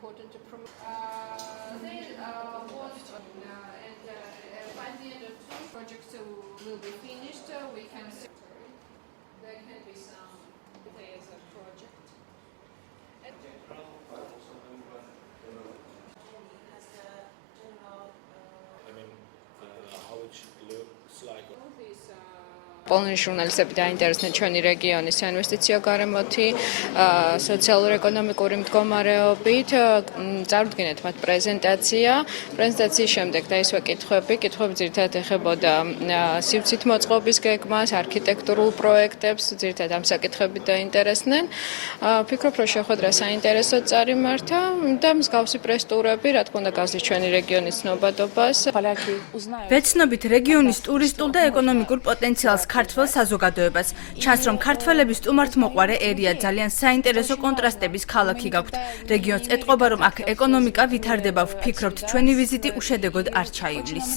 important to promote. They want and by the end of two projects will be finished. We can see there can be some phase of project. How it looks like. Პოლონური ჟურნალისტები დაინტერესდნენ ჩვენი რეგიონის საინვესტიციო გარემოთი, სოციალურ-ეკონომიკური მდგომარეობით, წარუდგინეთ მათ პრეზენტაცია. პრეზენტაციის შემდეგ დაისვა კითხვები ძირითადად ეხებოდა სივრცით მოწყობის გეგმას, არქიტექტურულ პროექტებს, ძირითადად ამ საკითხებით დაინტერესდნენ. ვფიქრობ, რომ შეხვედრა საინტერესოდ წარიმართა და მსგავსი პრეს-ტურები, რა თქმა უნდა, გაზრდის ჩვენი რეგიონის ცნობადობას. ვეცნობით რეგიონის ტურისტულ და ეკონომიკურ პოტენციალს ქართველ საზოგადოებას. ჩანს, რომ ქართველების სტუმართმოყვარე ერია ძალიან საინტერესო კონტრასტების ქალაქი გაქვთ. რეგიონს ეტყობა, რომ აქ ეკონომიკა ვითარდება. ვფიქრობთ, ჩვენი ვიზიტი უშედეგოდ არ ჩაივლის.